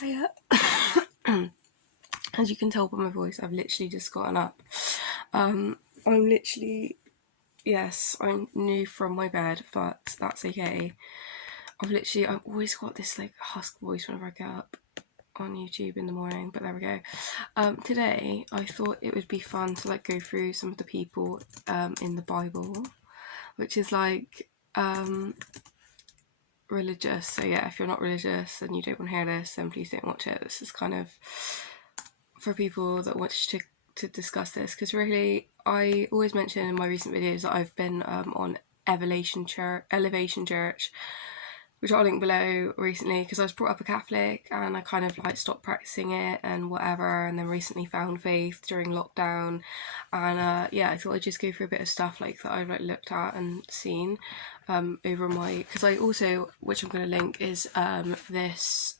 Hiya. As you can tell by my voice, I've literally just gotten up. I'm new from my bed, but that's okay. I've always got this like husk voice whenever I get up on YouTube in the morning, but there we go. Today I thought it would be fun to like go through some of the people in the Bible, which is like religious. So yeah, if you're not religious and you don't want to hear this, then please don't watch it. This is kind of for people that want to discuss this, because really I always mention in my recent videos that I've been on Elevation Church, which I'll link below, recently, because I was brought up a Catholic and I kind of like stopped practicing it and whatever, and then recently found faith during lockdown. And yeah, I thought I'd just go through a bit of stuff like that I've like looked at and seen over my, because I also, which I'm going to link, is this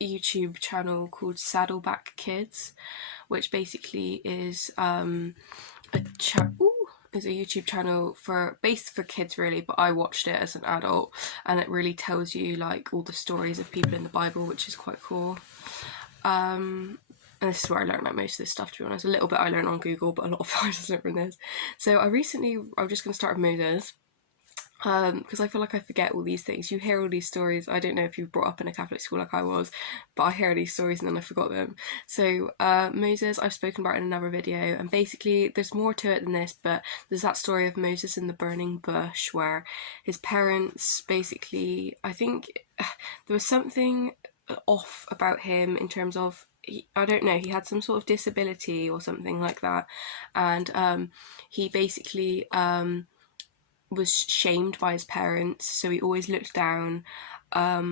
YouTube channel called Saddleback Kids, which basically is a YouTube channel based for kids really, but I watched it as an adult, and it really tells you like all the stories of people in the Bible, which is quite cool. And this is where I learned like most of this stuff, to be honest. A little bit I learned on Google, but a lot of it I just learned from this. So I'm just going to start with Moses, because I feel like I forget all these things. You hear all these stories. I don't know if you've brought up in a Catholic school like I was, but I hear these stories and then I forgot them. So Moses, I've spoken about in another video, and basically there's more to it than this, but there's that story of Moses in the burning bush where his parents basically, I think there was something off about him in terms of, I don't know, he had some sort of disability or something like that, and he basically was shamed by his parents, so he always looked down, I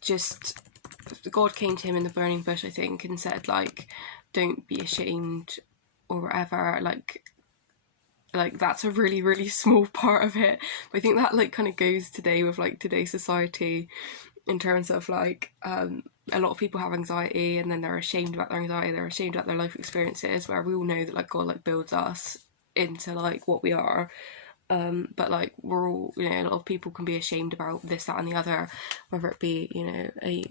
just, God came to him in the burning bush, I think, and said like, don't be ashamed or whatever, like that's a really, really small part of it, but I think that like kind of goes today with like today's society, in terms of like a lot of people have anxiety and then they're ashamed about their anxiety, they're ashamed about their life experiences, where we all know that like God like builds us into like what we are, but like we're all, you know, a lot of people can be ashamed about this, that and the other, whether it be, you know, a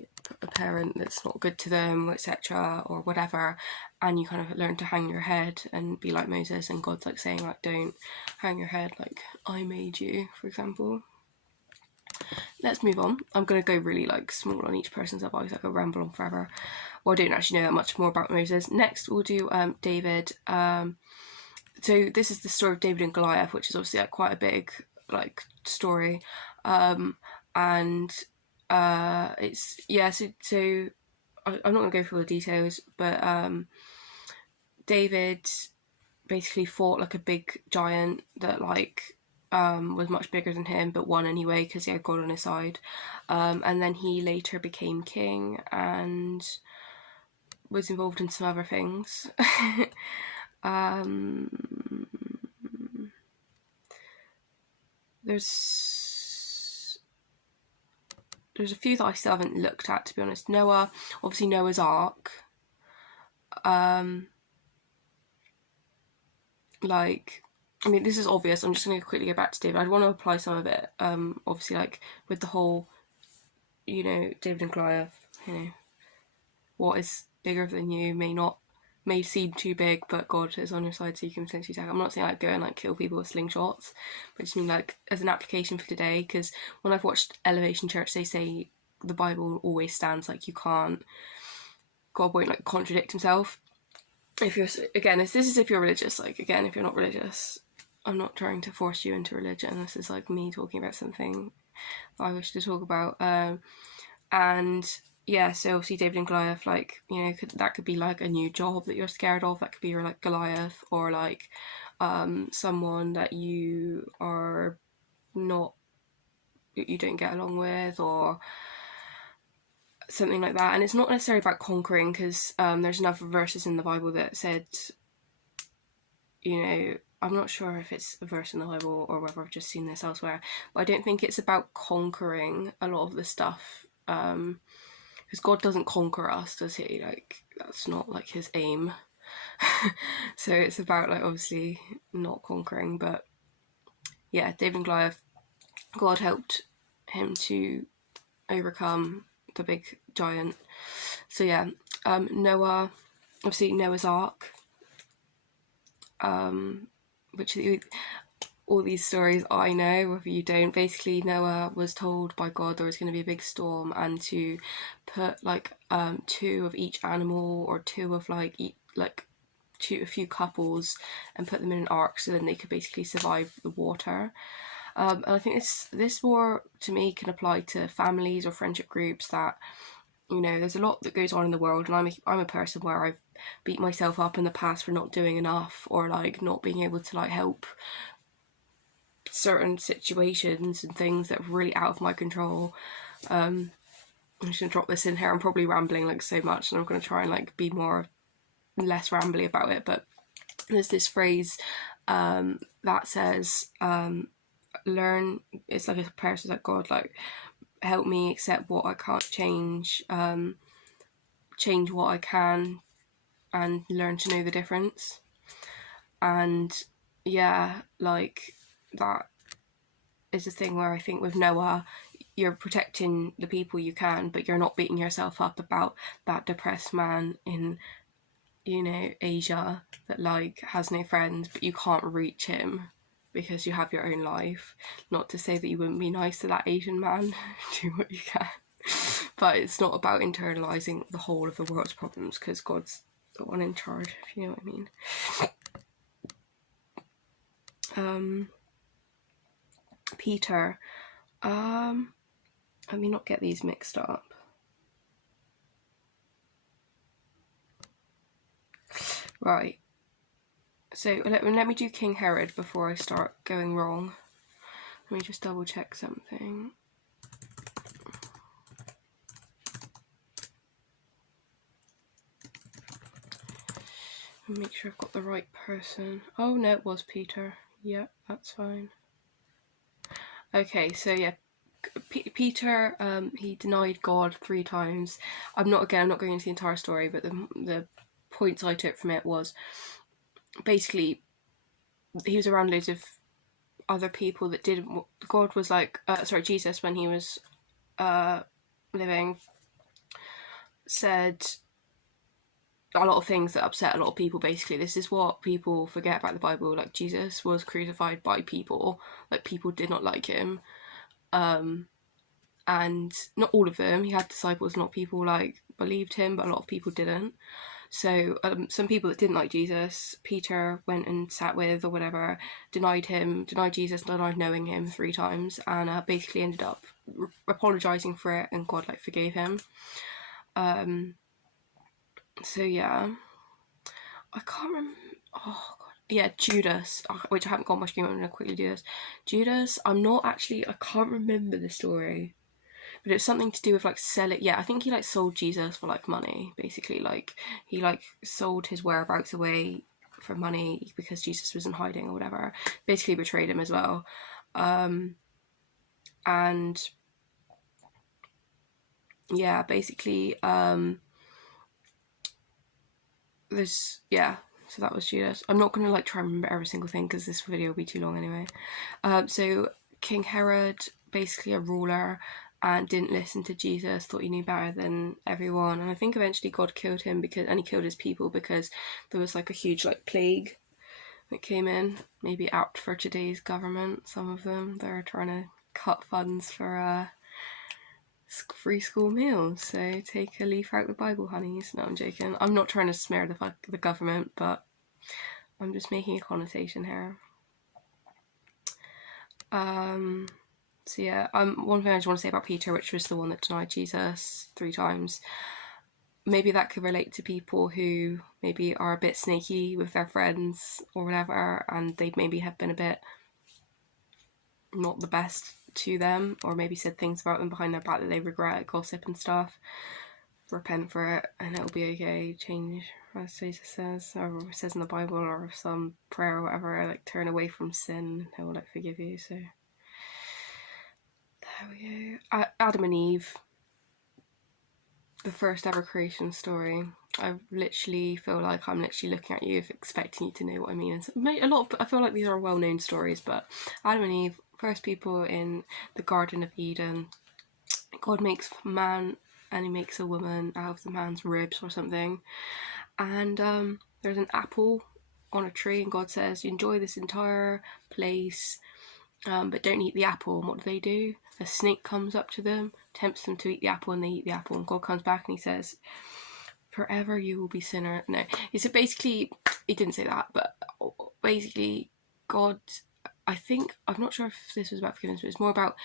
parent that's not good to them, etc., or whatever, and you kind of learn to hang your head and be like Moses, and God's like saying like, don't hang your head, like I made you, for example. Let's move on. I'm going to go really like small on each person's advice, like I'll ramble on forever. Well, I don't actually know that much more about Moses. Next we'll do David. So this is the story of David and Goliath, which is obviously like quite a big like story, and it's, yeah, so I'm not going to go through all the details, but David basically fought like a big giant that like was much bigger than him, but won anyway because he had God on his side, and then he later became king and was involved in some other things. There's a few that I still haven't looked at, to be honest. Noah, obviously Noah's Ark. Like, I mean, this is obvious. I'm just going to quickly go back to David. I'd want to apply some of it. Obviously, like with the whole, you know, David and Goliath. You know, what is bigger than you may seem too big, but God is on your side, so you can potentially attack. I'm not saying like go and like kill people with slingshots, but I just mean like as an application for today. Because when I've watched Elevation Church, they say the Bible always stands like you can't. God won't like contradict himself. If you're, again, this is if you're religious. Like again, if you're not religious, I'm not trying to force you into religion. This is like me talking about something that I wish to talk about. And yeah, so obviously David and Goliath, like, you know, that could be like a new job that you're scared of. That could be like Goliath, or like someone that you are not, you don't get along with, or something like that. And it's not necessarily about conquering, because there's enough verses in the Bible that said, you know, I'm not sure if it's a verse in the Bible or whether I've just seen this elsewhere, but I don't think it's about conquering a lot of the stuff, because God doesn't conquer us, does he? Like, that's not like his aim. So it's about like obviously not conquering. But yeah, David and Goliath, God helped him to overcome the big giant. So yeah, Noah, obviously Noah's Ark, which all these stories I know, if you don't. Basically, Noah was told by God there was going to be a big storm, and to put like 2 of each animal, or 2 of like a few couples, and put them in an ark so then they could basically survive the water. And I think this more to me can apply to families or friendship groups that, you know, there's a lot that goes on in the world, and I'm a person where I've beat myself up in the past for not doing enough, or like not being able to like help certain situations and things that are really out of my control. I'm just gonna drop this in here. I'm probably rambling like so much, and I'm gonna try and like be less rambly about it. But there's this phrase that says, learn. It's like a prayer, so like, God, like, help me accept what I can't change, change what I can, and learn to know the difference. And yeah, like, that is a thing where I think with Noah, you're protecting the people you can, but you're not beating yourself up about that depressed man in, you know, Asia that like has no friends, but you can't reach him because you have your own life. Not to say that you wouldn't be nice to that Asian man. Do what you can. But it's not about internalizing the whole of the world's problems, because God's the one in charge, if you know what I mean. Peter. Let me not get these mixed up. Right. So let me do King Herod before I start going wrong. Let me just double check something. Make sure I've got the right person. Oh no, it was Peter. Yeah, that's fine. Okay, so yeah, Peter, he denied God 3 times. I'm not going into the entire story, but the points I took from it was basically he was around loads of other people that didn't. God was like, Jesus, when he was living, said a lot of things that upset a lot of people. Basically, this is what people forget about the Bible. Like, Jesus was crucified by people. Like, people did not like him. And not all of them. He had disciples, not people like believed him, but a lot of people didn't. So some people that didn't like Jesus, Peter went and sat with or whatever, denied Jesus, denied knowing him 3 times, and basically ended up apologizing for it, and God like forgave him. So yeah, I can't remember. Oh god, yeah, Judas, which I haven't got much game on. I'm gonna quickly do this. Judas, I can't remember the story. But it's something to do with like selling. Yeah, I think he like sold Jesus for like money. Basically, like he like sold his whereabouts away for money because Jesus was in hiding or whatever. Basically, betrayed him as well. And yeah, basically, there's So that was Judas. I'm not gonna like try and remember every single thing because this video will be too long anyway. So King Herod, basically a ruler, and didn't listen to Jesus, thought he knew better than everyone, and I think eventually God killed him and he killed his people because there was like a huge like plague that came in, maybe apt for today's government. Some of them, they're trying to cut funds for free school meals, so take a leaf out of the Bible, honeys. No, I'm joking. I'm not trying to smear the government, but I'm just making a connotation here. So yeah, one thing I just want to say about Peter, which was the one that denied Jesus 3 times, maybe that could relate to people who maybe are a bit snaky with their friends or whatever, and they maybe have been a bit not the best to them, or maybe said things about them behind their back that they regret, gossip and stuff. Repent for it and it'll be okay. Change, as Jesus says, or it says in the Bible, or some prayer or whatever, like turn away from sin, he'll like forgive you. So there we go. Adam and Eve, the first ever creation story. I literally feel like I'm literally looking at you expecting you to know what I mean. And I feel like these are well-known stories, but Adam and Eve, first people in the Garden of Eden. God makes man and he makes a woman out of the man's ribs or something. And there's an apple on a tree, and God says, you enjoy this entire place, but don't eat the apple. And what do? A snake comes up to them, tempts them to eat the apple, and they eat the apple. And God comes back and he says, forever you will be sinner. No, he said basically, he didn't say that, but basically God, I think, I'm not sure if this was about forgiveness, but it's more about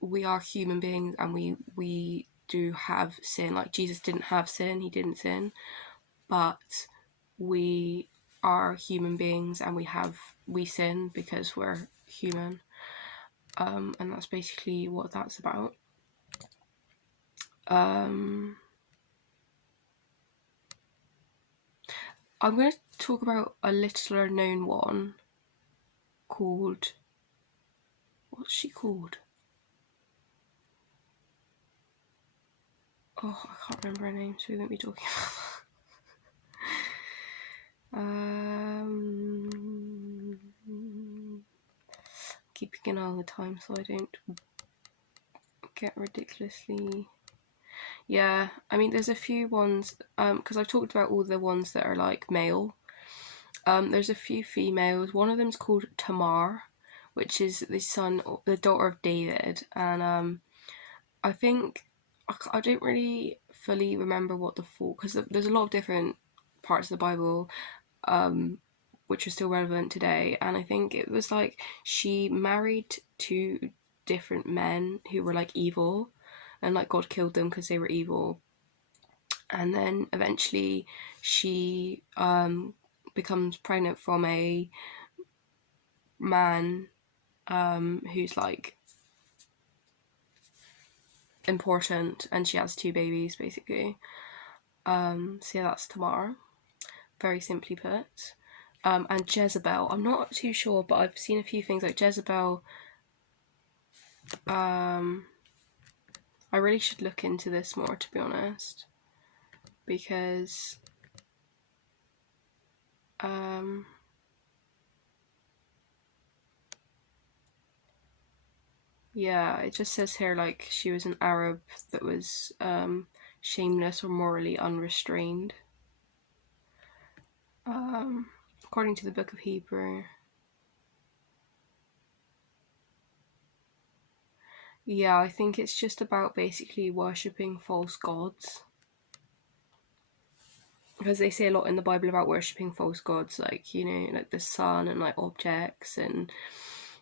we are human beings and we do have sin. Like Jesus didn't have sin, he didn't sin, but we are human beings and we sin because we're human. And that's basically what that's about. I'm going to talk about a littler known one called, what's she called? Oh, I can't remember her name, so we won't be talking about keeping an eye on the time so I don't get ridiculously... Yeah, I mean, there's a few ones, because I've talked about all the ones that are like male. There's a few females. One of them's called Tamar, which is the daughter of David, and I think, I don't really fully remember what the full, because there's a lot of different parts of the Bible which are still relevant today, and I think it was like she married 2 different men who were like evil, and like God killed them because they were evil, and then eventually she becomes pregnant from a man who's like important, and she has 2 babies basically. So yeah, that's Tamar, very simply put. And Jezebel, I'm not too sure, but I've seen a few things like Jezebel. I really should look into this more, to be honest, because yeah, it just says here like she was an Arab that was shameless or morally unrestrained, according to the book of Hebrew. Yeah, I think it's just about basically worshipping false gods, because they say a lot in the Bible about worshipping false gods, like, you know, like the sun and like objects, and,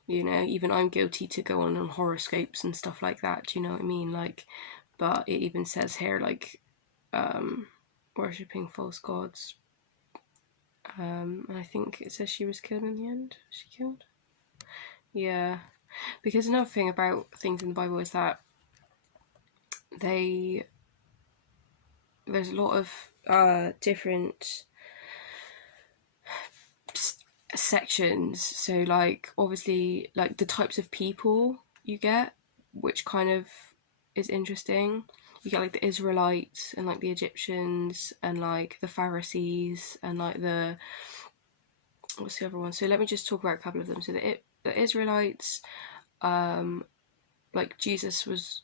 you know, even I'm guilty to go on horoscopes and stuff like that, do you know what I mean? Like, but it even says here like worshipping false gods, and I think it says she was killed in the end. Was she killed? Yeah, because another thing about things in the Bible is that there's a lot of different sections, so like obviously like the types of people you get, which kind of is interesting. You get like the Israelites and like the Egyptians and like the Pharisees and like what's the other one? So let me just talk about a couple of them. So the Israelites, like Jesus was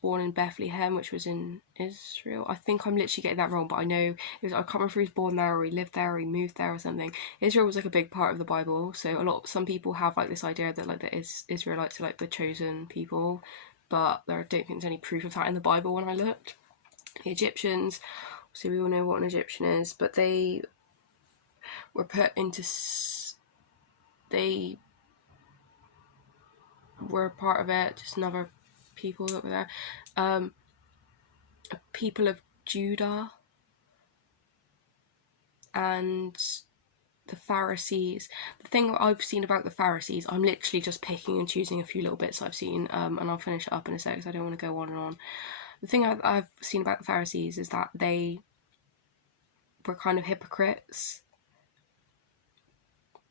born in Bethlehem, which was in Israel. I think I'm literally getting that wrong, but I know I can't remember if he was born there or he lived there or he moved there or something. Israel was like a big part of the Bible, so some people have like this idea that like the Israelites are like the chosen people, but I don't think there's any proof of that in the Bible when I looked. The Egyptians, so we all know what an Egyptian is, but they were put into... they were part of it, just another people that were there. People of Judah and the Pharisees. The thing I've seen about the Pharisees, I'm literally just picking and choosing a few little bits I've seen, and I'll finish it up in a sec because I don't want to go on and on. The thing I've seen about the Pharisees is that they were kind of hypocrites,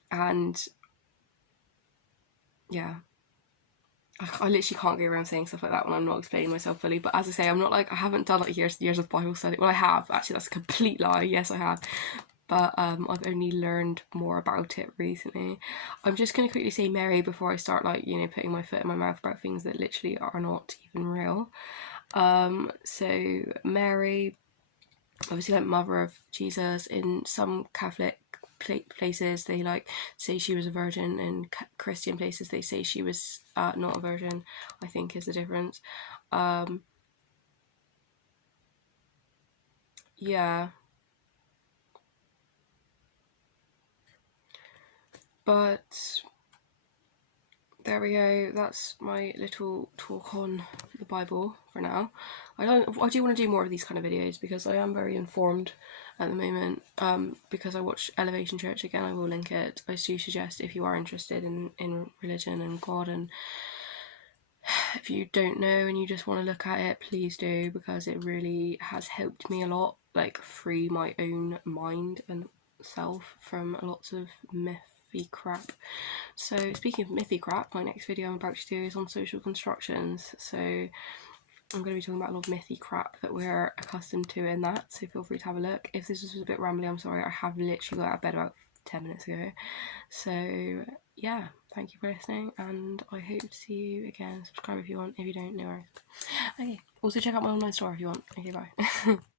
and yeah, I literally can't go around saying stuff like that when I'm not explaining myself fully. But as I say, I'm not like, I haven't done like years of Bible study. Well, I have, actually, that's a complete lie. Yes, I have. but I've only learned more about it recently. I'm just going to quickly say Mary before I start, like, you know, putting my foot in my mouth about things that literally are not even real. So Mary, obviously, like, mother of Jesus. In some Catholic places they like say she was a virgin, in Christian places they say she was not a virgin, I think, is the difference. Yeah, but there we go, that's my little talk on the Bible for now. I do want to do more of these kind of videos because I am very informed at the moment. Because I watch Elevation Church again, I will link it. I do suggest, if you are interested in religion and God, and if you don't know and you just want to look at it, please do, because it really has helped me a lot, like, free my own mind and self from lots of mythy crap. So speaking of mythy crap, my next video I'm about to do is on social constructions, so I'm going to be talking about a lot of mythy crap that we're accustomed to in that, so feel free to have a look. If this was a bit rambly, I'm sorry, I have literally got out of bed about 10 minutes ago. So yeah, thank you for listening, and I hope to see you again. Subscribe if you want, if you don't, no worries. Okay, also check out my online store if you want. Okay, bye.